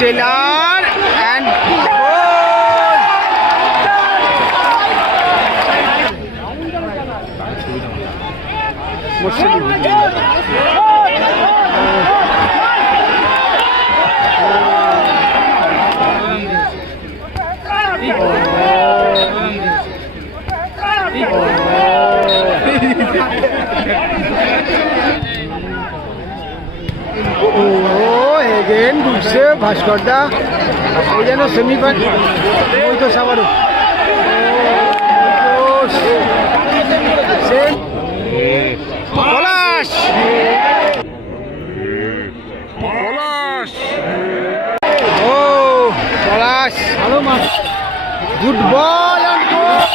Teller and ঢুকছে ভাস্করদা। এই যেন সেমিফাইনাল ওই তো সাবারও পলাশ। ও পলাশ। ভালো মাছ। Good ball and goal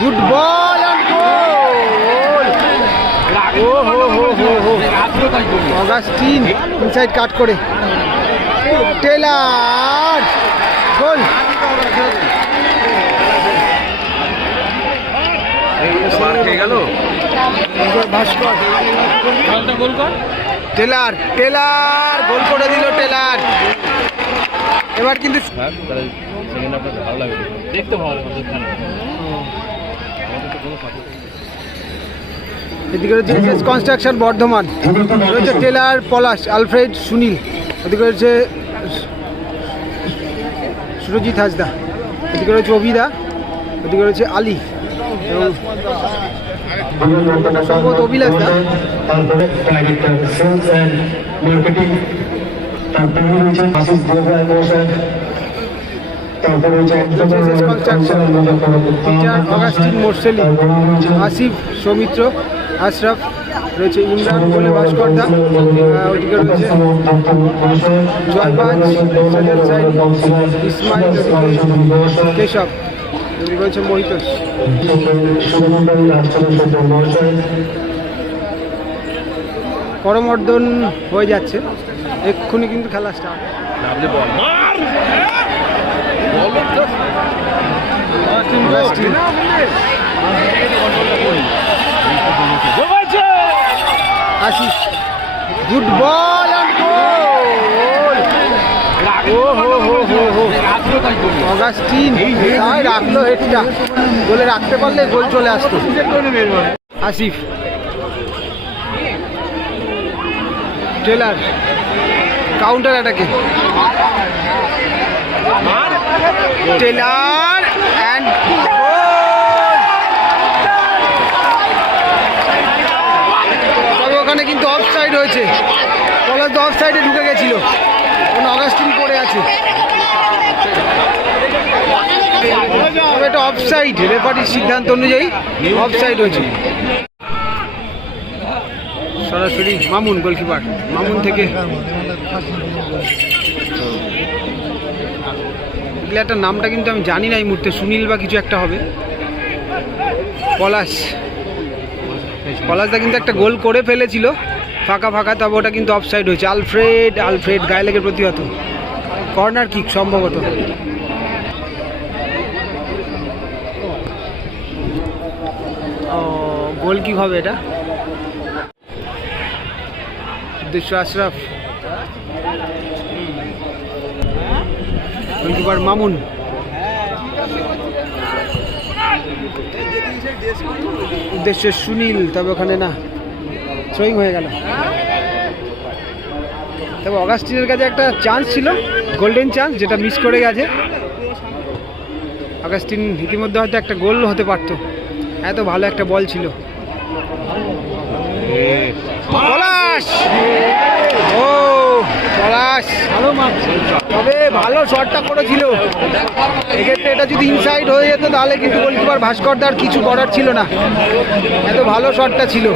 good ball and goal ও হো হো হো হো অগাস্টিন ইনসাইড কাট করে। Taylor goal. Bhaskar Taylor Taylor goal করে দিল টেলার এবার কিন্তু ভালো লাগে খেলা এদিকে রয়েছে কনস্ট্রাকশন বর্ধমান। রয়েছে টেলার পলাশ আলফ্রেড সুনীল। ওদিকে রয়েছে সুরজিৎ হাসদা এদিকে রয়েছে অভিদা ওদিকে রয়েছে আলী এবং সম্ভবত অভিলাষ দা। মোর্সেলি আসিফ সৌমিত্র আশরাফ রয়েছে ইমরান বলে ভাস্করদা। ওদিকে রয়েছে জয়বাজ সাজাদ সাইনি ইসমাইল কেশব রয়েছে মহিতোষ। করমর্দন হয়ে যাচ্ছে। এক্ষুনি কিন্তু খেলা স্টার্ট আশিস। গুড বল ও হো হো হো হো অগাস্টিন তাই রাখল হেডটা গোলে রাখতে পারলে গোল চলে আসতো। আসিফ টেলার কাউন্টার অ্যাটাকে টেলার অ্যান্ড তবে ওখানে কিন্তু অফ সাইড হয়েছে পলাশ তো অফ সাইডে ঢুকে গেছিল। কোনো অগাস্টিন পড়ে আছে। এটা অফ সাইড রেফারির সিদ্ধান্ত অনুযায়ী অফ সাইড হয়েছে। সরাসরি মামুন গোলকিপার মামুন থেকে। প্লেয়ারটার নামটা কিন্তু আমি জানি না এই মুহূর্তে। সুনীল বা কিছু একটা হবে। পলাশ। পলাশদা কিন্তু একটা গোল করে ফেলেছিল। ফাঁকা ফাঁকা, তবে ওটা কিন্তু অফসাইড হয়েছে আলফ্রেড আলফ্রেড গায়ে লেগে প্রতিহত। কর্নার কিক সম্ভবত। গোল কিক হবে এটা? উদ্দেশ্য আশরাফ। গোলকিপার মামুন। উদ্দেশ্য সুনীল, তবে ওখানে না। থ্রোয়িং হয়ে গেল। তবে অগাস্টিনের কাছে একটা চান্স ছিল গোল্ডেন চান্স যেটা মিস করে গেছে। অগাস্টিন ইতিমধ্যে হয়তো একটা গোল হতে পারতো। এত ভালো একটা বল ছিল। পলাশ! ও ভালো তবে ভালো শটটা করেছিল। এক্ষেত্রে এটা যদি ইনসাইড হয়ে যেত, তাহলে কিন্তু গোলকিপার ভাস্করদার কিছু করার ছিল না। এত ভালো শটটা ছিল।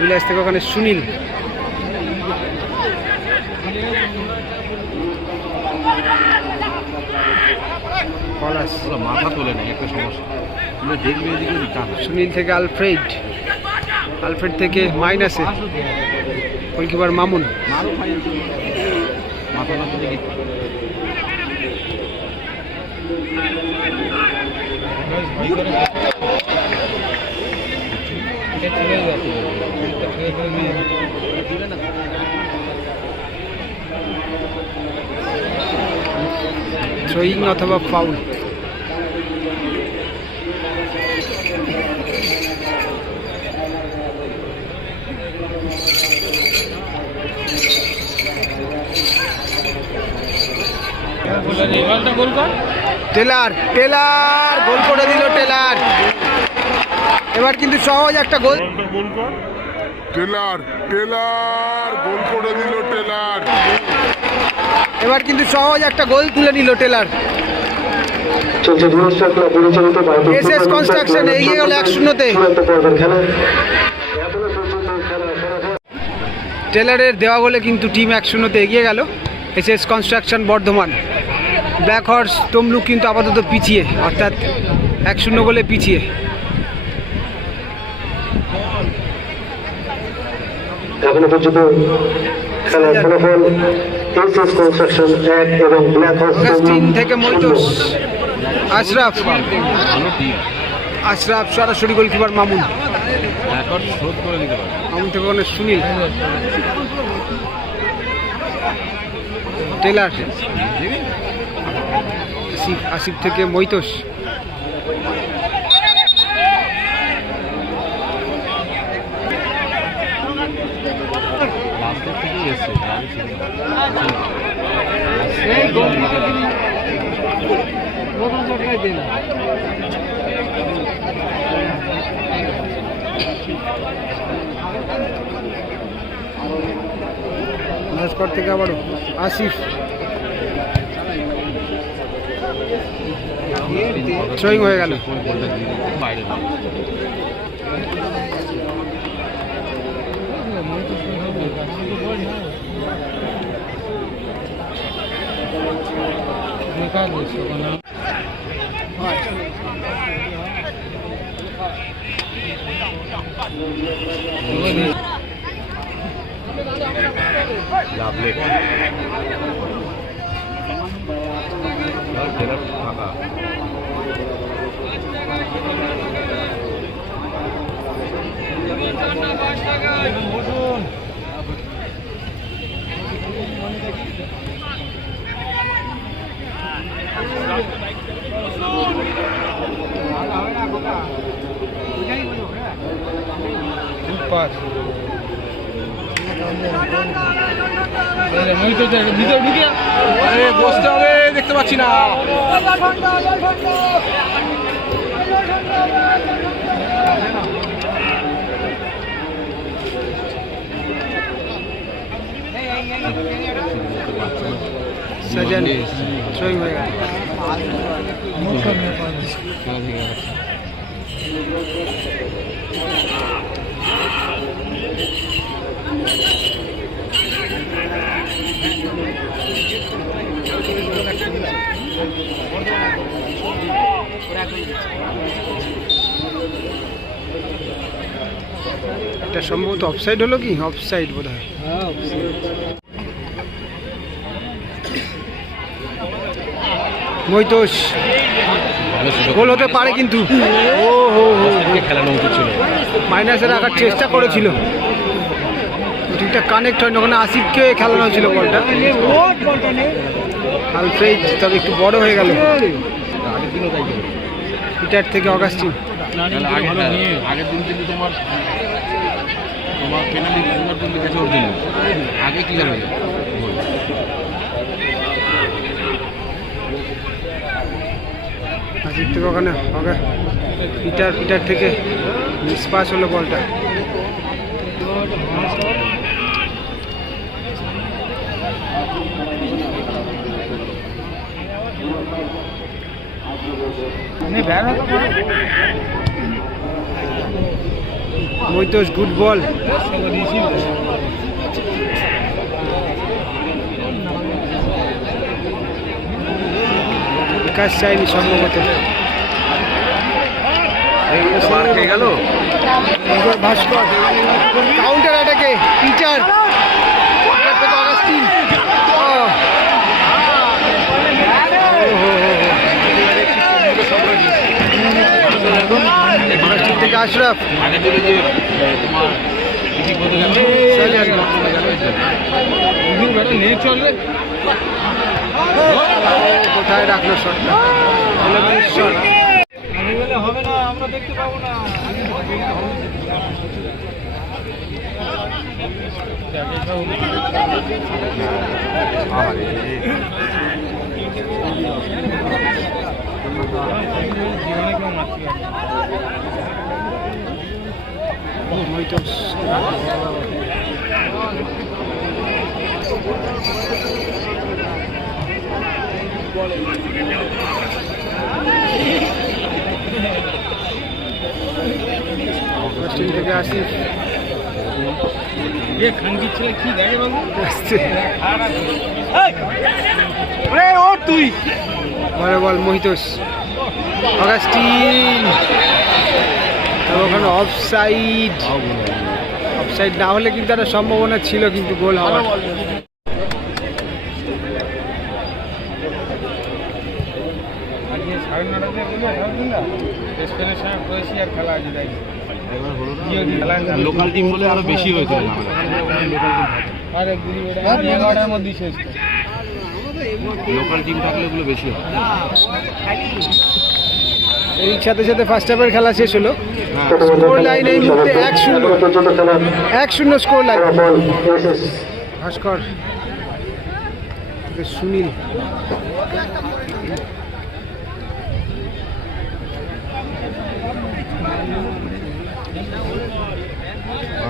অভিলাষ থেকে ওখানে সুনীল। পলাশ। মাথা তোলে না একটা সমস্যা। দেখবে সুনীল থেকে আলফ্রেড। আলফ্রেড থেকে মাইনাসে। গোলকিপার মামুন। মাথা না তুলে থ্রোয়িং অথবা ফাউল টেলার টেলার গোল করে দিল টেলার এবার কিন্তু সহজ একটা গোল। টেলার টেলার গোল করে দিল টেলার। এবার কিন্তু সহজ একটা গোল তুলে নিল টেলার। Construction এগিয়ে গেল এক শূন্যতে। টেলারের দেওয়া গোলে কিন্তু টিম এক শূন্যতে এগিয়ে গেল। S S construction Bardhaman. Black horse Tamluk কিন্তু আপাতত পিছিয়ে অর্থাৎ এক শূন্য গোলে পিছিয়ে। এখনও পর্যন্ত খেলার ফলাফল এস কনস্ট্রাকশন এক এবং ব্ল্যাক থেকে মৈতোস আশরাফ। আশরাফ সরাসরি গোলকিপার মামুন। মামুন থেকে ওখানে সুনীল। টেলার। আসিফ আসিফ থেকে মৈতোস লাস্টের থেকেই এসছে আগে ছিল না। ভাস্কর থেকে আবার আসিফ থ্রোয়িং হয়ে গেল দিল? বাইরে না। লাভলে ফাঁকা আরে বসতে হবে দেখতে পাচ্ছি না। থ্রোয়িং হয়ে গেল। এটা সম্ভবত অফসাইড হলো কি? অফসাইড বোধ হয় মৈতোষ। গোল হতে পারে কিন্তু। ও হো খেলানো উচিত ছিল চেষ্টা করেছিল। ঠিকঠাক কানেক্ট হয়নি, ওখানে আসিফকে খেলানো হয়েছিল বলটা। আলফ্রেড তবে একটু বড় হয়ে গেল। পিটার থেকে অগাস্টিন তোমার আগে ক্লিয়ার গোল। ওখানে অগা পিটার পিটার থেকে মিসপাস হলো বলটা। Moitosh good ball. বিকাশ চাইনি সম্ভবত। গেল? ভাস্কর। কাউন্টার অ্যাটাকে থেকে অগাস্টিন ও। ও হো হো হো। অগাস্টিন থেকে থেকে আশরাফ আগের দিনে যে এ, তোমার কি থেকে আসিফ আসছে বলে বল মহিতোষ। অগাস্টিন ওখানে অফ সাইড অফ সাইড না হলে কিন্তু একটা সম্ভাবনা ছিল কিন্তু গোল হওয়ার। লোকাল টিম বলে আরও বেশি হয়েছিল লোকাল টিম থাকলে ওগুলো বেশি হয়। এই সাথে সাথে ফার্স্ট হাফের খেলা শেষ হলো। স্কোর লাইন এই মুহূর্তে এক শূন্য। এক শূন্য স্কোর লাইন ভাস্কর। সুনীল।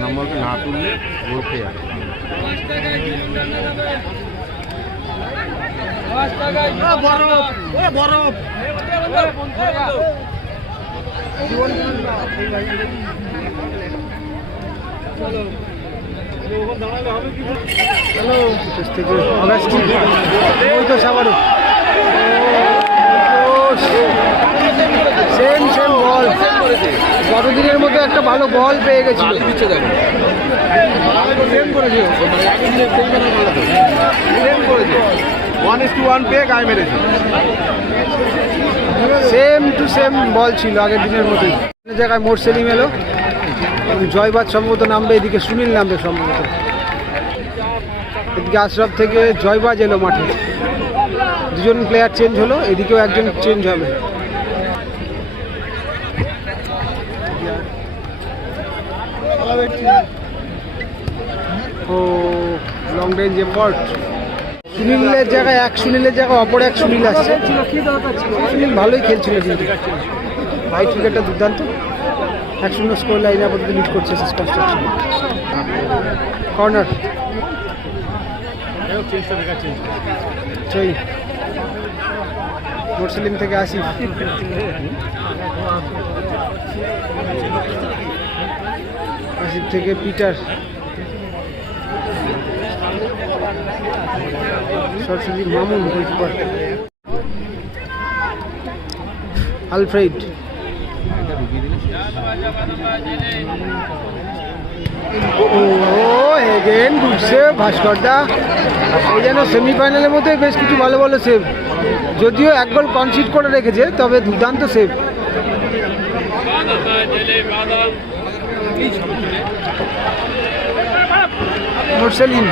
নম্বরকে না তুললে খেয়ে যাবে বিশেষ থেকে সেম সেম বল কতদিনের মধ্যে একটা ভালো বল পেয়ে গেছিল? দিচ্ছে দেখো same one is two one পেয়ে গায়ে সেম টু সেম বল ছিল আগের দিনের মতোই জায়গায় মোট সেলিম এলো। জয়বাদ সম্ভবত নামবে এদিকে, সুনীল নামবে সম্ভবত। এদিকে আশরাফ থেকে জয়বাজ এলো মাঠে। দুজন প্লেয়ার চেঞ্জ হলো এদিকেও একজন চেঞ্জ হবে। ও লং রেঞ্জ এফার্ট সুনীলের জায়গায় এক সুনীলের জায়গায় অপর এক সুনীল আসছে। সুনীল ভালোই খেলছিল কিন্তু। ভাইট উইকেটটা দুর্দান্ত। এক শূন্য স্কোর লাইনে আপাতত লিড করছে কনস্ট্রাকশন কর্নার সেই। মুরসলিম থেকে আসিফ আসিফ থেকে পিটার। সরস্বতী মামুন আলফ্রেড। ও গুড ভাস্করদা এই যেন সেমিফাইনালের মধ্যে বেশ কিছু ভালো ভালো সেভ যদিও এক গোল কনসিড করে রেখেছে তবে দুর্দান্ত সেভ মুরসেলিন।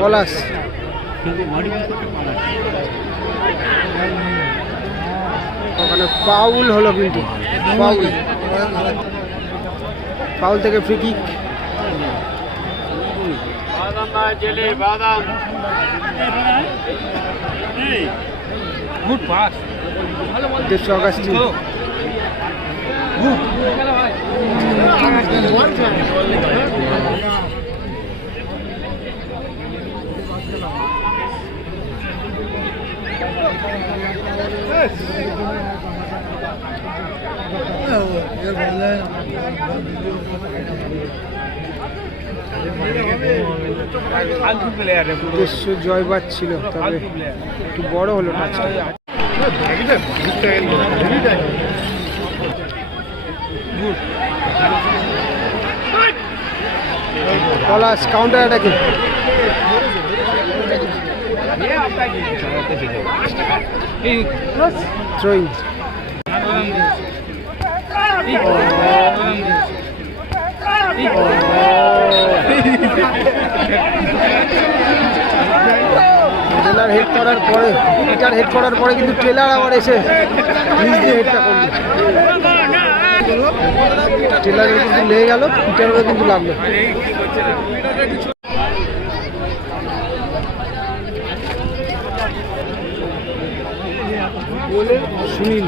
পলাশ। ওখানে ফাউল হলো কিন্তু। ফাউল ফাউল থেকে ফ্রি কিক দেড়শো অগাস্টিন উদ্দেশ্য জয়বাদ ছিল তবে একটু বড় হলো টাচটা পলাশ কাউন্টার অ্যাটাকে থ্রোয়িং ট্রেলার হেড করার পরে পিটার হেড করার পরে কিন্তু ট্রেলার আবার এসে নিজ দিয়ে হেডটা কিন্তু লেগে গেল পিটারেরও কিন্তু লাগল সুনীল।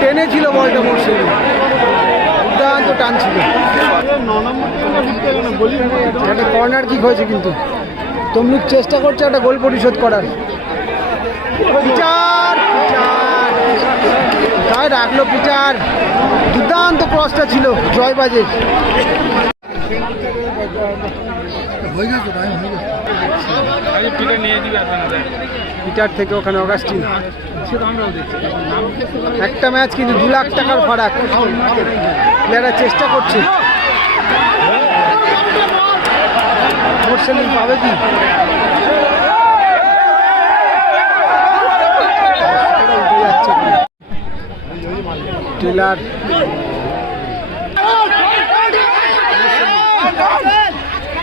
টেনে ছিল বলটা মুর্শিদি দুর্দান্ত টান ছিল একটা কর্নার কিক হয়েছে কিন্তু। তমলুক চেষ্টা করছে একটা গোল পরিশোধ করার। পিচার পিচার তাই রাখল পিচার দুর্দান্ত ক্রসটা ছিল জয়বাজের পিটার থেকে ওখানে অগাস্টিন। একটা ম্যাচ কিন্তু দু লাখ টাকার ফারাক। প্লেয়াররা চেষ্টা করছে। মোরসেলিং পাবে কি? টেলার।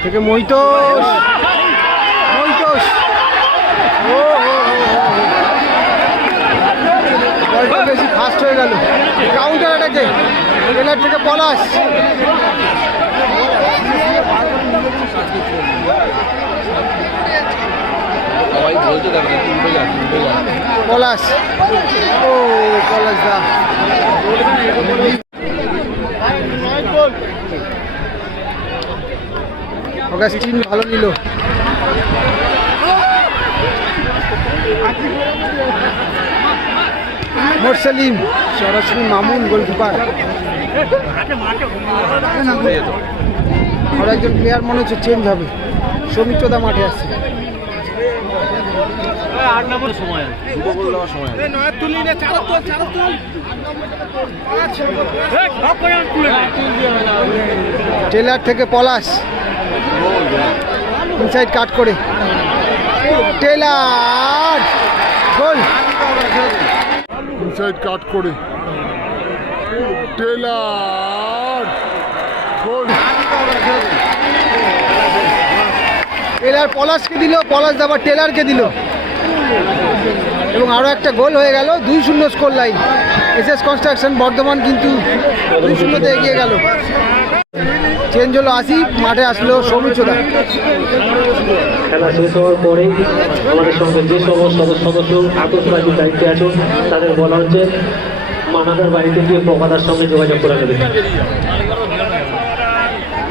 থেকে মৈতোষ। মৈতোষ। বেশি ফাস্ট হয়ে গেল। কাউন্টার অ্যাটাকে টেলার থেকে পলাশ সবাই বলছে দেখো একটু উঠে যাচ্ছে উঠে যাচ্ছে ও দা। অগাস্টিন ভালো নিল। মোরসালিম সরাসরি মামুন, গোলকিপার। আর একজন প্লেয়ার মনে হচ্ছে চেঞ্জ হবে। সৌমিত্রদা মাঠে আসছে। দুটো গোল দেওয়ার সময় আছে। টেলার থেকে পলাশ। ইনসাইড কাট করে। টেলার! গোল! ইনসাইড কাট করে। টেলার! গোল! টেলার পলাশকে দিল পলাশ আবার টেলারকে দিল। এবং আরও একটা গোল হয়ে গেল। দুই শূন্য score line S S construction Bardhaman কিন্তু দুই শূন্যতে এগিয়ে গেল। চেঞ্জ হলো আসি মাঠে আসলো সৌমিত্রদা খেলা শেষ হওয়ার পরেই আমাদের সঙ্গে যে সমস্ত সদস্য আতসবাজির দায়িত্বে আছেন তাদের বলা হচ্ছে মানাদার বাড়িতে গিয়ে প্রকাদার সঙ্গে যোগাযোগ করে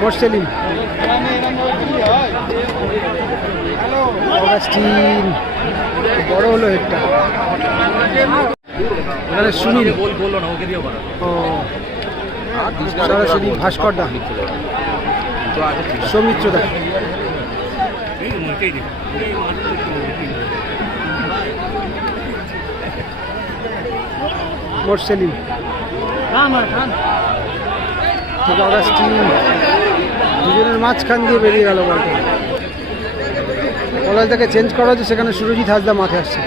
মোরসেলিম অগাস্টিন। বড় হলো হেডটা সুনীল। সরাসরি ছিল। মোরসেলিম থেকে অগাস্টিন দুজনের মাঝখান দিয়ে বেরিয়ে গেল বলটা পলাশদাকে চেঞ্জ করা হচ্ছে সেখানে সুরজিৎ হাসদা মাঠে আসছে।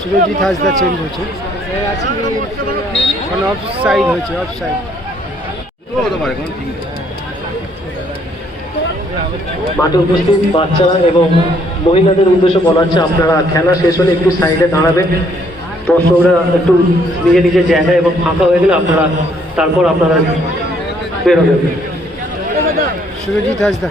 সুরজিৎ হাসদা চেঞ্জ হয়েছে। মানে অফ সাইড হয়েছে অফ সাইড। মাঠে উপস্থিত বাচ্চারা এবং মহিলাদের উদ্দেশ্যে বলা হচ্ছে, আপনারা খেলা শেষ হলে একটু সাইডে দাঁড়াবেন। দর্শকরা একটু নিজে নিজের জায়গায় এবং ফাঁকা হয়ে গেলে আপনারা তারপর আপনারা বেরোবেন সুরজিৎ হাজদা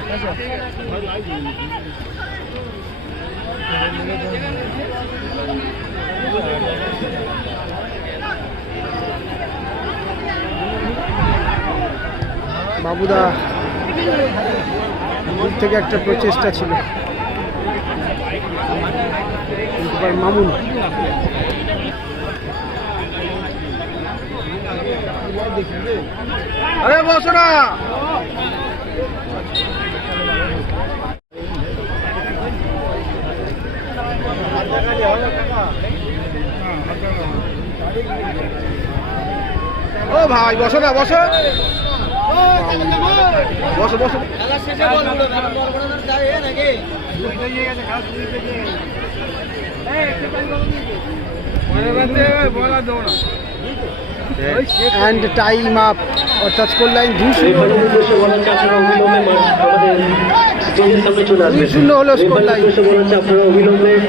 বাবুদা দূর থেকে একটা প্রচেষ্টা ছিল। মামুন। আরে বসো না। ও ভাই বসো না বসো বসো বসো অ্যান্ড টাইম আপ অর্থাৎ স্কোর লাইন। দুই শূন্য হলো score রেফারির